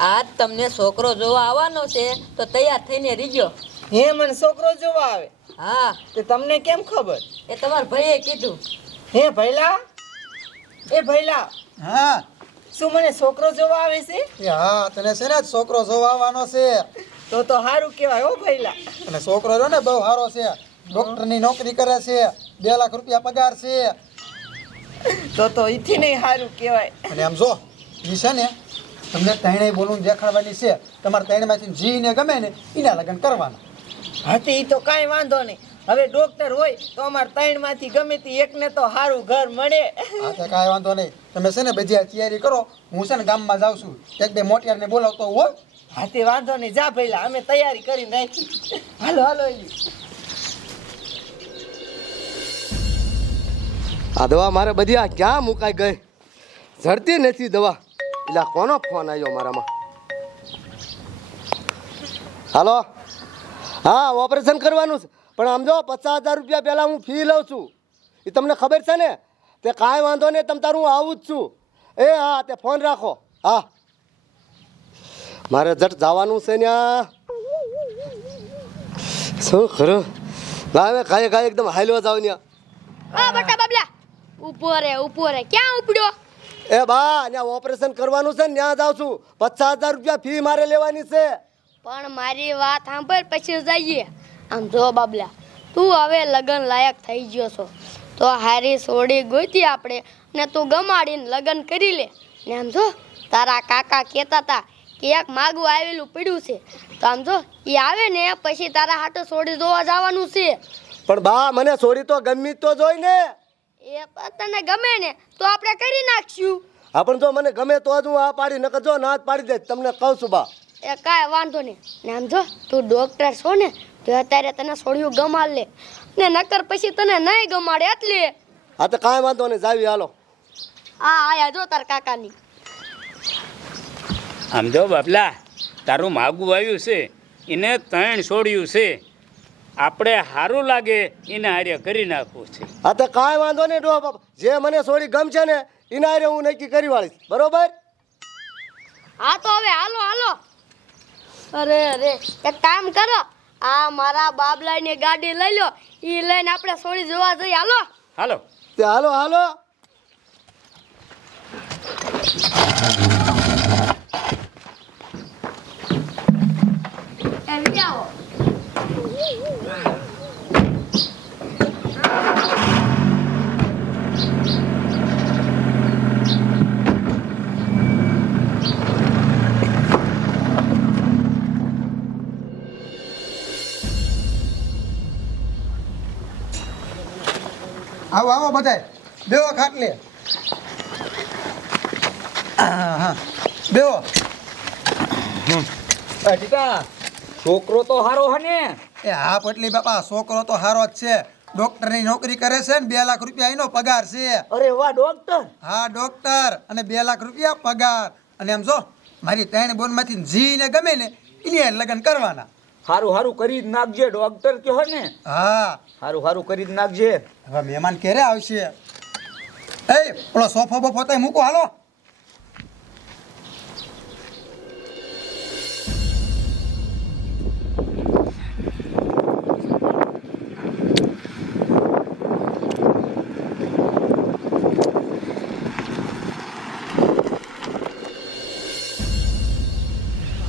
આજ તમને છોકરો જોવા આવવાનો છે તો તૈયાર થઈને રીજો. હે મને છોકરો જોવા આવે. હા. તે તમને કેમ ખબર? એ તમારા ભાઈએ કીધું. હે ભૈલા? એ ભૈલા હા. શું મને છોકરો જોવા આવે છે? હા તને છે ને છોકરો જોવા આવવાનો છે. તો તો સારું કહેવાય હો ભૈલા. અને છોકરો રહ્યો ને બહુ સારો છે. ડોક્ટરની નોકરી કરે છે. બે લાખ રૂપિયા પગાર છે. તો તો ઈથી નહીં સારું કહેવાય. અને આમ જો ઈ છે ને તમને ત્રણેય બોલું દેખાડવાની છે. તમારે ત્રણમાંથી જીને ગમે ને એના લગ્ન કરવાના. હાથી ઈ તો કાંઈ વાંધો નહીં. હવે ડોક્ટર હોય તો અમારે ત્રણમાંથી ગમે તે એકને તો સારું ઘર મળે. હા તો કાંઈ વાંધો નહીં. તમે છે ને બધી આ તૈયારી કરો. હું છે ને ગામમાં જાઉં છું. એક બે મોટિયારને બોલાવતો હો. હાથી વાંધો નહીં. જા ભૈલા અમે તૈયારી કરી નાખી. હાલો હાલો આ દવા મારે બધી આ ક્યાં મુકાઈ ગઈ? ઝડતી નથી દવા. એટલે કોનો ફોન આવ્યો મારામાં? હાલો? હા, ઓપરેશન કરવાનું છે. પણ આમ જો, પચાસ હજાર રૂપિયા પહેલાં હું ફી લઉં છું. એ તમને ખબર છે ને? તે કાંઈ વાંધો નહીં, તમ તારું આવું જ છું. એ, હા, તે ફોન રાખો. હા. મારે જટ જવાનું છે ને શું ખરું? લાવે કાંઈ કાંઈ એકદમ હાલ્યો જાવ ને બટા, બબલા. ઊભો રે ઊભો રે. ક્યાં ઉપડ્યો? એ બા ત્યાં ઓપરેશન કરવાનું છે ને ત્યાં જાઉં છું. પચાસ હજાર રૂપિયા ફી મારે લેવાની છે. પણ મારી વાત સાંભળ પછી જઈએ. આમ જો બાબલા તું હવે લગન લાયક થઈ ગયો છો. તો હારી સોડી ગોતી આપણે ને તું ગમાડીને લગ્ન કરી લે. ને આમ જો તારા કાકા કહેતા હતા કે એક માગું આવેલું પડ્યું છે. તો આમ જો એ આવે ને પછી તારા હાટો સોડી જોવા જવાનું છે. પણ બા મને છોડી તો ગમી તો જોઈ ને. એ તને ગમે ને તો આપણે કરી નાખશું. હા પણ જો મને ગમે તો જ હું આ પાડી નકર જો ના જ પાડી દે તમને કહું છું બા. એ કાંઈ વાંધો નહીં. ને આમ જો તું ડોક્ટર છો ને તો અત્યારે તને છોડ્યું ગમાડ લે. ને નકર પછી તને નહીં ગમાડે એટલે. હા તો કાંઈ વાંધો નહીં જાવી હાલો. આ આયા જો તાર કાકાની. આમ જો બાપલા તારું માગું આવ્યું છે એને ત્રણ છોડ્યું છે. આપણે સારું લાગે એને હારે કરી નાખવું છે. હા તો કાંઈ વાંધો નહીં ડો બાપ. જે મને સોરી ગમશે ને એને આર્ય હું નક્કી કરી વાળીશ. બરોબર? હા તો હવે હાલો હાલો. અરે અરે એક કામ કરો. આ મારા બાબલાની ગાડી લઈ લો. એ લઈને આપણે સોરી જોવા જઈએ. હાલો. હાલો. તે હાલો હાલો. એવી આવો આવો આવો બધાય. બેવો ખાટલે. બેવો છોકરો તો હારો હે ને. એ હા પટલી બાપા છોકરો તો સારો જ છે. ડોક્ટરની નોકરી કરે છે ને બે લાખ રૂપિયા એનો પગાર છે. અરે વાહ ડોક્ટર? હા ડોક્ટર. અને બે લાખ રૂપિયા પગાર. અને એમ જો મારી ત્રણ બોનમાંથી જીને ગમે ને એને હારે લગ્ન કરવાના. હારું હારું કરી જ નાખજે ડોક્ટર કહો ને. હા. હારું હારું કરી જ નાખજે. હવે મહેમાન ક્યારે આવશે? એ પેલો સોફો બોફો તો મૂકો હાલો.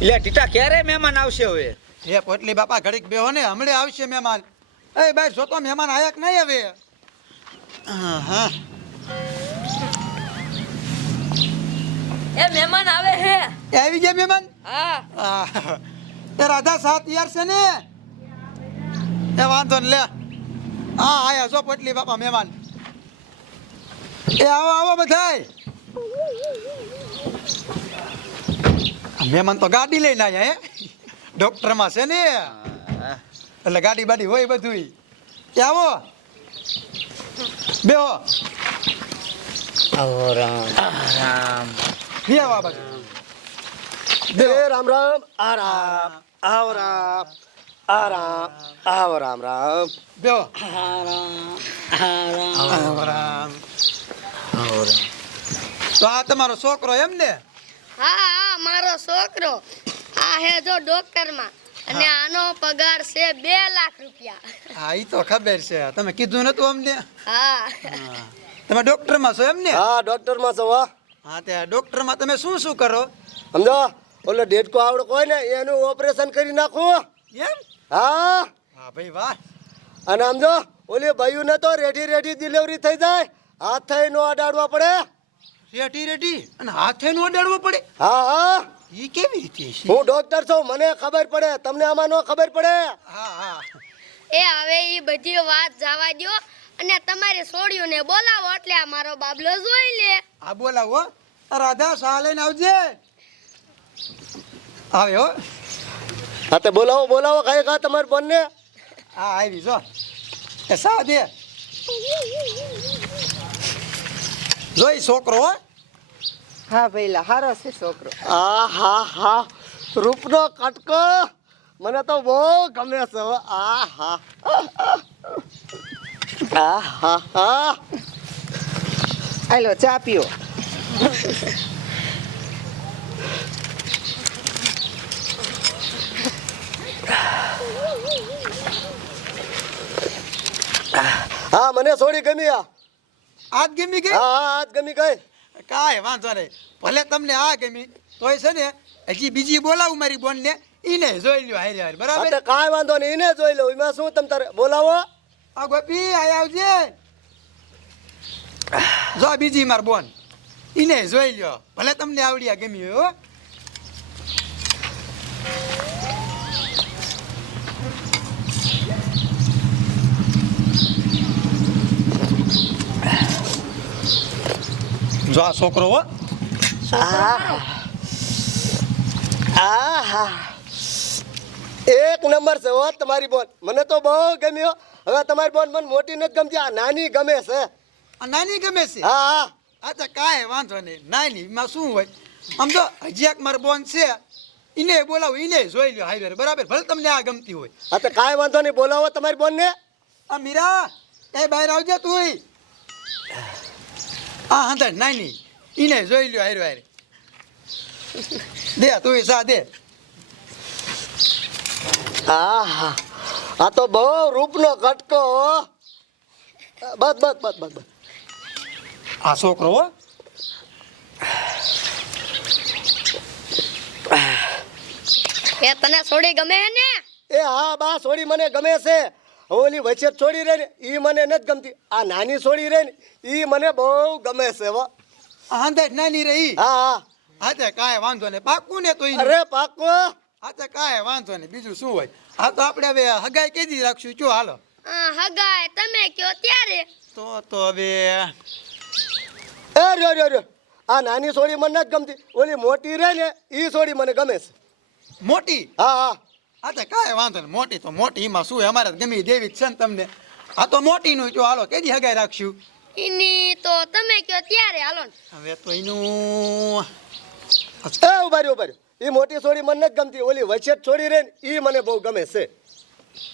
એટલે ટીટા ક્યારે મહેમાન આવશે હવે? એ પોટલી બાપા ઘડીક બેહો ને હમણાં આવશે મહેમાન. એ ભાઈ જો તો મહેમાન આયા કે નહીં હવે. હા હા એ મહેમાન આવે હે. એ આવી ગયા મહેમાન? હા. આહ, એ રાધા સાત યાર છે ને? એ વાંધો ને લે. હા આયા જો પોટલી બાપા મહેમાન. એ આવો આવો બધાય. મહેમાન તો ગાડી લઈને આવ્યા હે? ડોક્ટરમાં છે ને? એટલે ગાડી બાડી હોય બધું એ આવો. બેહો. રામ. બે આવો બાજુ. બે રામ રામ. આરામ. આવ રામ. આરામ. આવ રામ રામ. બેહો. આવો રામ. તો આ તમારો છોકરો એમ ને? હા હા મારો છોકરો. આ હે જો ડોક્ટરમાં. અને આનો પગાર છે બે લાખ રૂપિયા. હા એ તો ખબર છે. તમે કીધું નતું અમને? હા. હા. તમે ડોક્ટરમાં છો એમ ને હા ડોક્ટરમાં છો હો. હા ત્યાં ડોક્ટરમાં તમે શું શું કરો? સમજો ઓલો ડેડકો આવડો કોઈ ને એનું ઓપરેશન કરી નાખું એમ? હા. હા ભાઈ વાહ. અને સમજો ઓલી ભાઈઓ ને તો રેડી રેડી ડિલિવરી થઈ જાય. હાથ થઈ નો અડાડવા પડે. Ready ready. અને હાથે નો અડાડવો પડે. હા હા. એ કેવી રીતે છે? હું ડોક્ટર છું મને ખબર પડે. તમને આમાં નો ખબર પડે? હા હા. એ હવે એ બધી વાત જવા દ્યો અને તમારી ને બોલાવો એટલે આ મારો બાબલો જોઈ લે. હા બોલાવો. રાધા શાહ લઈને આવજે. આવે હો. હા તે બોલાવો બોલાવો. કઈ કા તમારે બંને હા આવી જો. એ સા દે. જોઈ છોકરો હો. હા ભઈલા હારો છે છોકરો. આ હા હા. રૂપનો કટકો મને તો બહુ ગમે છે. આ હા. આ હા હા. આલો ચા પીઓ. હા મને છોડી ગમી આ. આજ ગમી ગઈ? હા આજ ગમી ગઈ. કાંઈ વાંધો નહીં. ભલે તમને આ ગમી તોય છે ને હજી બીજી બોલાવું મારી બોનને ઈને જોઈ લ્યો હારે હારે બરાબર? કાંઈ વાંધો નહીં એને જોઈ લો એમાં શું તમ તારે બોલાવો? આ ગોપી આ આવજે. જો બીજી માર બોન ઈને જોઈ લ્યો. ભલે તમને આવડિયા ગમી હોય હો. જો આ છોકરો હો. આહા. એક નંબર છે હો તમારી બોન. મને તો બહુ ગમ્યો. હવે તમારી બોન મને મોટી નથી ગમતી. આ નાની ગમે છે. આ નાની ગમે છે? હા હા. આ તો કાંઈ વાંધો નહીં. નાની એમાં શું હોય? આમ તો હજી એક મારો બોન છે. એને બોલાવો એને જોઈ લ્યો હાઈવે બરાબર? ભલે તમને આ ગમતી હોય. હા તો કાંઈ વાંધો નહીં. બોલાવો તમારી બોનને. આ મીરા એ બહાર આવજે તું આ હંધર નાની. ઈને જોઈ લ્યો હાઈરે હારે દે તું સા દે. આહા આ તો બહુ રૂપનો કટકો બસ બસ બસ બસ બસ. આ છોકરો હો. એ તને સોડી ગમે ને? એ હા બા છોડી મને ગમે છે. ઓલી વચ્ચે છોડી રહી ને એ મને નથી ગમતી. આ નાની છોડી રહી ને એ મને બહુ ગમે છે હો. આંધે નાની રહી. હા હા. હા તે કાંઈ વાંધો નહીં. પાકું ને તો ઈ અરે પાકો? હા કાય કાંઈ વાંધો નહીં. બીજું શું હોય? હા તો આપણે હવે હગાઈ કેદી રાખશું? ચો હાલો. આ હગાય તમે કયો ત્યારે? તો તો હવે એ રો રો રે આ નાની છોડી મને નથી ગમતી. ઓલી મોટી રહે ને એ છોડી મને ગમે છે. મોટી? હા હા. હા તો કાંઈ વાંધો નહીં. મોટી તો મોટી. એમાં શું હોય અમારે ગમી ઈ દેવી જ છે ને તમને. આ તો મોટીનું જો હાલો. કેદી હગાઈ રાખશું? એની તો તમે કયો ત્યારે હાલો હવે તો એનું એ ઊભા રહ્યો એ મોટી છોડી મને નથી ગમતી. ઓલી વચ્ચે છોડી રે એ મને બહુ ગમે છે.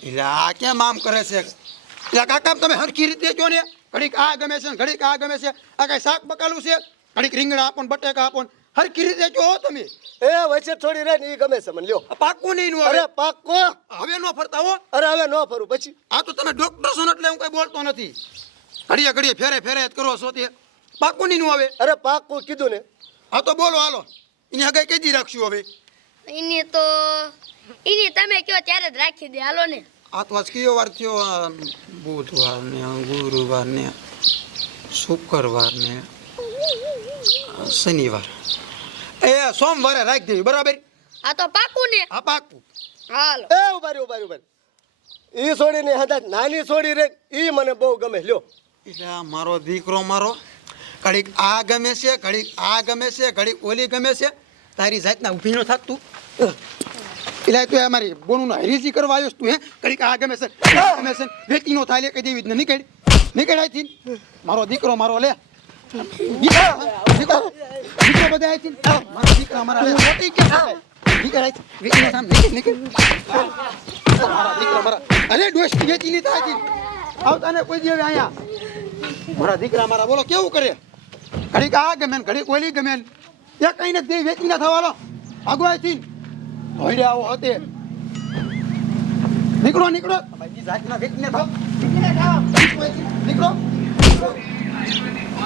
એટલે આ કેમ આમ કરે છે? કાકા તમે હરખી રીતે જો ને. ઘડીક આ ગમે છે ને ઘડીક આ ગમે છે. આ કઈ શાક બકાલું છે? ઘડીક રીંગણા આપો ને બટેકા આપો ને. હરખી રીતે જો તમે. એ વચ્ચે છોડી રહે ને એ ગમે છે મને લ્યો. પાક્કું પાકું નહીં નું અરે હવે? પાકો હવે નો ફરતા હો. અરે હવે નો ફરું પછી? આ તો તમે ડોક્ટર છો ને એટલે હું કઈ બોલતો નથી. ઘડીએ ઘડીએ ફેરે ફેરે જ કરો છો તે. પાકું નહીં નું હવે અરે પાકું કીધું ને. હા તો બોલો હાલો. એની હગાઈ કેદી રાખશું હવે? એની તો એની તમે કયો ત્યારે જ રાખી દે હાલો ને. આ તો આજ કયો વાર થયો? બુધવાર ને ગુરુવાર ને શુક્રવાર ને શનિવાર. એ સોમવારે રાખી દેવી બરાબર? આ તો પાકું ને. હા પાકું. હાલો. એ ઊભા ઉભારી ઉભારી રહ્યો ઊભા રહ્યો. ઈ છોડી ને હતા નાની છોડી રે ઈ મને બહુ ગમે. લ્યો. એટલે મારો દીકરો મારો, ઘડીક આ ગમે છે, ઘડીક આ ગમે છે, ઘડીક ઓલી ગમે છે, તારી જાતના ઊભી ન થાત તું. એટલે તું અમારી બોનું હરીજી કરવા આવ્યો તું, હે? ઘડીક આ ગમે છે ગમે છે, વેચી નો થાય લે, કઈ દેવી. નીકળ. નીકળ અહીંથી મારો દીકરો મારો લે. દીકરો દીકરો બધા મારા દીકરા મારા લે. મોટી કે નીકળ અહીંથી વેચી નો મારા દીકરા મારા. અરે ડોશ વેચી ની થાય આવતા ને કોઈ દેવે અહીંયા. મારા દીકરા મારા બોલો કેવું કરે? ઘડીક આ ગમે ઘડીક ઓલી ગમે. એ કઈ ને બે વેચી ના થવાનો અગવાયથી હોઈડે આવો હતે. નીકળો નીકળો. નીકળો.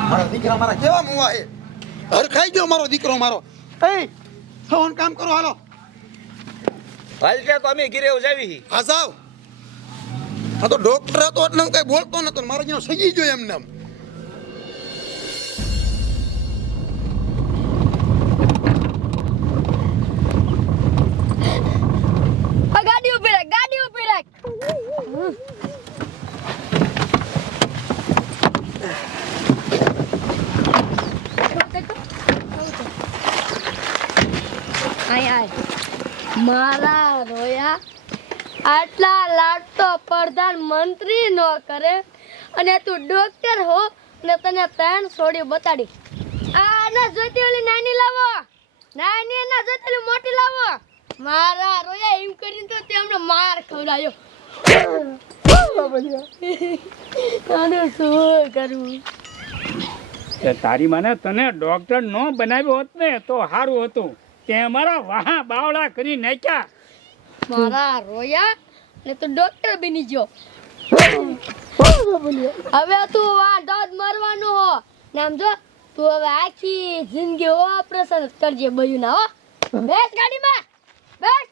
મારા દીકરા મારા કેવા મુવા છે હરખાઈ ગયો મારો દીકરો મારો. એ સૌન કામ કરો હાલો. હાલ તો અમે ઘીરે જાવી આ જાવ આ તો ડોક્ટર હતો એટલે કઈ બોલતો નતો મારો જેનો સજી ગયો એમને મારા રોયા આટલા લાડ તો પ્રધાનમંત્રી નો કરે. અને તું ડોક્ટર હો ને તને પ્રાણ છોડી બતાડી. આ ના જોઈતી ઓલી નાની લાવો. નાની ના જોઈતી ઓલી મોટી લાવો. મારા રોયા એમ કરીને તો તેમને માર ખવડાયો. આને શું કરવું તારી માને તને ડોક્ટર ન બનાવ્યો હોત ને તો સારું હતું. તે મારા વાહા બાવળા કરી નાખ્યા. મારા રોયા ને તું ડોક્ટર બની ગયો. હવે તું વાંધો જ મરવાનું હો. ને આમ જો તું હવે આખી જિંદગી ઓપરેશન કરજે બયું ના હો બેસ ગાડીમાં બેસ.